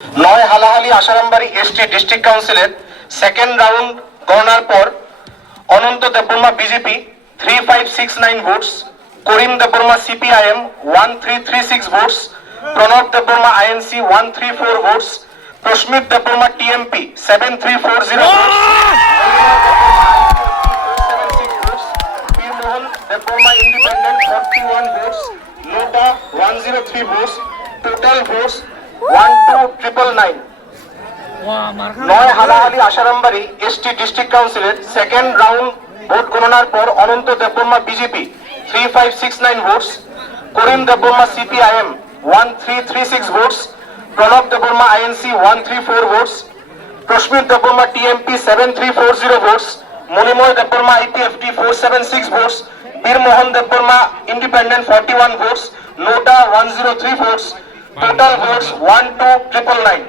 নয় Halahali Asharambari ST district কাউন্সিলের second round গণনার পর Ananta Debbarma BJP 3569 votes, Karim Debbarma CPIM 1336 votes, Pranab Debbarma INC 134 votes, Prasmit Debbarma TMP 7340 votes, Birmohan Debbarma independent 41 votes, NOTA 103 votes, total votes 12999। নয় Halahali Asharambari ST district কাউন্সিলের second round vote গণনার পর Ananta Debbarma BJP 3569 votes, Karim Debbarma CPIM 1336 votes, Pranab Debbarma INC 134 votes, Prasmit Debbarma TMP 7340 votes, Monimoy Debbarma IPFT 476 votes, Birmohan Debbarma independent 41 votes, NOTA 103 votes, total votes 12999।